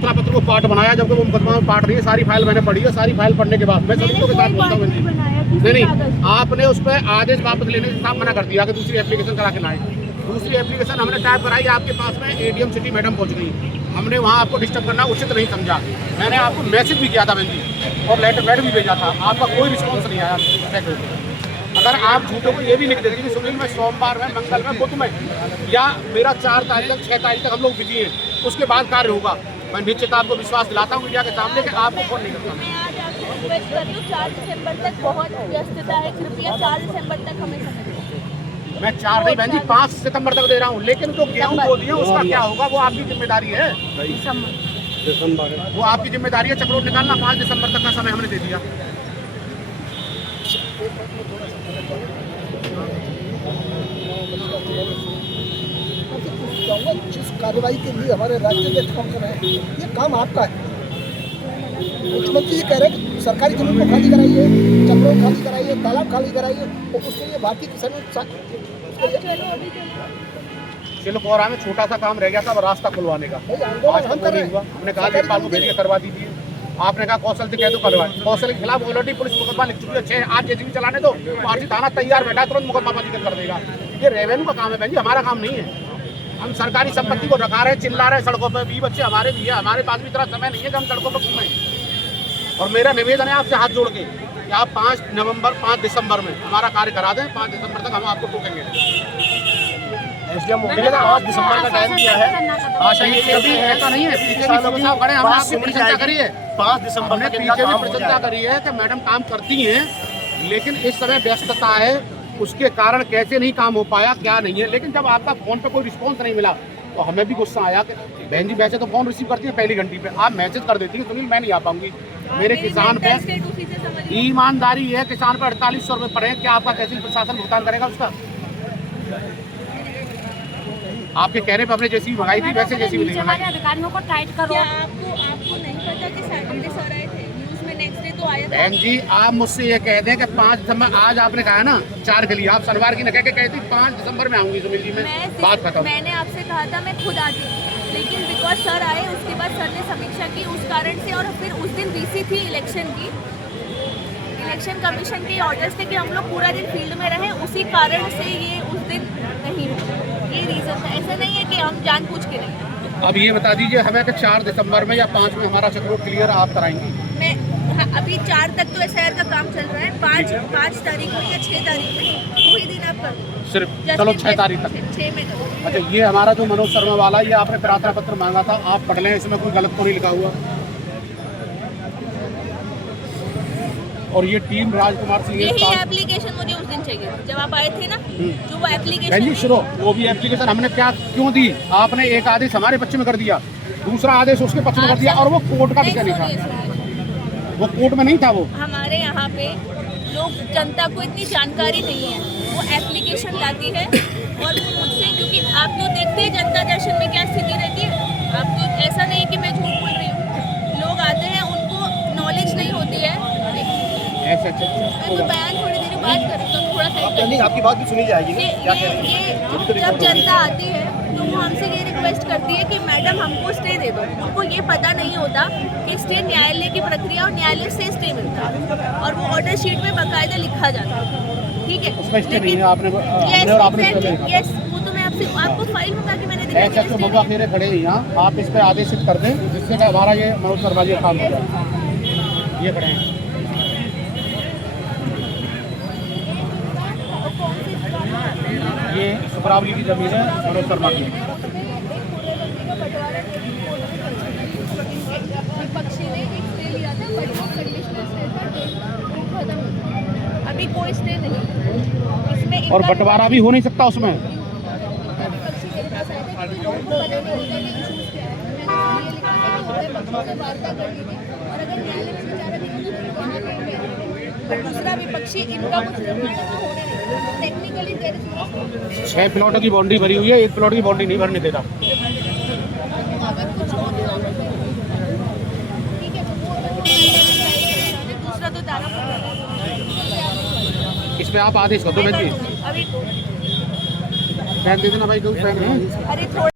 प्रार्थना पत्र को पार्ट बनाया, जबकि वो मुकदमा में पार्ट नहीं है। सारी फाइल मैंने पढ़ी है, सारी फाइल पढ़ने के बाद मैं सभी के साथ बोलता हूँ। नहीं, आपने उस पर आदेश वापस लेने से साफ मना कर दिया कि दूसरी एप्लीकेशन करा के लाएं। दूसरी एप्लीकेशन हमने टाइप कराई, आपके पास में एडीएम सिटी मैडम पहुँच गई। हमने वहाँ आपको डिस्टर्ब करना उचित नहीं समझा। मैंने आपको मैसेज भी किया था बहन जी, और लेटर पैड भी भेजा था, आपका कोई रिस्पॉन्स नहीं आया। अगर आप झूठों को ये भी लिख देते कि सुनील मैं सोमवार में, मंगल में, बुध में, या मेरा 4 तारीख तक 6 तारीख तक हम लोग बिजी हैं, उसके बाद कार्य होगा, मैं निश्चित आपको विश्वास दिलाता हूँ मीडिया के सामने कि आपको फोन नहीं करता। मैं आज आपसे रिक्वेस्ट कर रही हूँ, 4 दिसंबर तक बहुत व्यस्तता है, कृपया 4 दिसंबर तक हमें समय दें। मैं 4 नहीं बहन जी, 5 सितंबर तक दे रहा हूँ, लेकिन जो गेहूँ बो दिए उसका क्या होगा, वो आपकी जिम्मेदारी है। वो आपकी जिम्मेदारी है, चक्रोट निकालना। 5 दिसंबर तक का समय हमने दे दिया। जिस कार्रवाई के लिए हमारे राज्य के काम कर रहे हैं, ये काम आपका है। मुख्यमंत्री ये कह रहे हैं कि सरकारी जमीन को खाली कराइए, चक्रोट खाली कराइए, तालाब खाली कराइए, और उसके लिए भारतीय किसान चिलकोरा में छोटा सा काम रह गया था, रास्ता खुलवाने का। आज तक नहीं हुआ। हमने कहा लेखपाल को भेजिए, करवा दीजिए। आपने कहा कौशल से कह दो करवाए। कौशल के खिलाफ ऑलरेडी पुलिस मुकदमा लिख चुकी है 6। आज जेसीबी चलाने दो, पार्टी थाना तैयार बैठा है, तुरंत मुकदमा पंजीकृत कर देगा। ये रेवेन्यू का काम है बहन जी, हमारा काम नहीं है। हम सरकारी संपत्ति को रखा रहे, चिल्ला रहे सड़कों पर। 20 बच्चे हमारे भी है, हमारे पास भी इतना समय नहीं है कि हम सड़कों पर घूमें। और मेरा निवेदन है आपसे हाथ जोड़ के कि आप 5 दिसंबर में हमारा कार्य करा दें। 5 दिसंबर तक हम आपको टोकेंगे। एसडीएम महोदय ने 5 दिसंबर का टाइम दिया है। आशा ये कभी ऐसा नहीं है, पीछे भी साहब खड़े हैं, हम आपकी प्रशंसा करिए। 5 दिसंबर तक पीछे भी प्रशंसा करी है कि मैडम काम करती हैं, लेकिन इस समय व्यस्तता है, उसके कारण कैसे नहीं काम हो पाया, क्या नहीं है। लेकिन जब आपका फोन पे कोई रिस्पॉन्स नहीं मिला तो हमें भी गुस्सा आया कि बहन जी वैसे तो फोन रिसीव करती है पहली घंटी पे, आप मैसेज कर देती है सुनील मैं नहीं आ पाऊंगी। मेरे किसान पे ईमानदारी है, किसान पे 4800 रुपये पड़े, क्या आपका तहसील प्रशासन भुगतान करेगा उसका? आपके कहने पर हमने जैसी मंगाई थी वैसे जैसी भी अधिकारियों को टाइट करो। आपको नहीं पता कि सैटरडे सर आए थे, न्यूज़ में नेक्स्ट डे तो आया था। बहन जी आप मुझसे ये कह दें कि 5 दिसंबर, आज आपने कहा ना 4 के लिए, आप शनिवार की न कह के कहती 5 दिसंबर में आऊंगी सुनील जी, मैं बात खत्म। मैंने आपसे कहा था मैं खुद आती, लेकिन बिकॉज सर आए उसके बाद सर ने समीक्षा की उस कारण से, और फिर उस दिन वीसी थी इलेक्शन की, इलेक्शन कमीशन के ऑर्डर्स थे कि हम लोग पूरा दिन फील्ड में रहे, उसी कारण से ये उस दिन नहीं हुआ। ये रीजन था, ऐसा नहीं है कि हम जानबूझ के नहीं। अब ये बता दीजिए हमें कि 4 दिसंबर में या 5 में हमारा चक्रोट क्लियर आप कराएंगी? मैं अभी 4 तक तो एसआईआर का काम चल रहा है, 5 तारीख में या 6 तारीख में वही दिन आप करो सिर्फ, चलो 6 तारीख तक 6 में करो। अच्छा, ये हमारा जो मनोज शर्मा वाला, ये आपने प्रार्थना पत्र मांगा था, आप पढ़ लें, इसमें कोई गलत तो नहीं लिखा हुआ। और ये टीम राजकुमार सिंह, यही एप्लीकेशन मुझे उस दिन चाहिए जब आप आए थे ना, जो वो एप्लीकेशन शुरू वो भी एप्लीकेशन हमने क्या क्यों दी? आपने एक आदेश हमारे पक्ष में कर दिया, दूसरा आदेश उसके पक्ष में कर दिया, और वो कोर्ट का विषय नहीं था, वो कोर्ट में नहीं था। वो हमारे यहाँ पे लोग, जनता को इतनी जानकारी नहीं है, वो एप्लीकेशन लाती है और वो मुझसे, क्योंकि आप तो देखते हैं जनता दर्शन में क्या स्थिति रहती है, आपको ऐसा नहीं कि मैं झूठ बोल रही हूँ, लोग आते हैं उनको नॉलेज नहीं होती है। मैं कोई बयान थोड़ी देर बात करूँ तो थोड़ा सा आपकी बात भी सुनी जाएगी। ये जब जनता आती है तो वो हमसे ये रिक्वेस्ट करती है कि मैडम हमको स्टे दे दो। उनको ये पता नहीं होता कि स्टे न्यायालय की प्रक्रिया और न्यायालय से स्टे मिलता है, और वो ऑर्डर शीट में बाकायदा लिखा जाता है। ठीक है, यस, वो तो मैं आपको फाइल मंगा के मैंने दिखाई तो महुआ फेरे खड़े हैं यहाँ, आप इस पर आदेशित कर दें जिससे हमारा ये मनोज शर्मा जी काम हो जाए। ये खड़े हैं, ये सुब्रावली की जमीन है मनोज शर्मा की। अभी कोई स्टे नहीं इसमें, और बंटवारा भी हो नहीं सकता उसमें। दूसरा विपक्षी इनका कुछ निर्माण होने नहीं, टेक्निकली 6 प्लॉटों की बाउंड्री भरी हुई है, 1 प्लॉट की बाउंड्री नहीं भरने देता। अगर कुछ और ठीक है, दूसरा तो दाना इसमें आप आदेश कर दो बहन जी, अभी दे देना भाई, अरे थोड़ा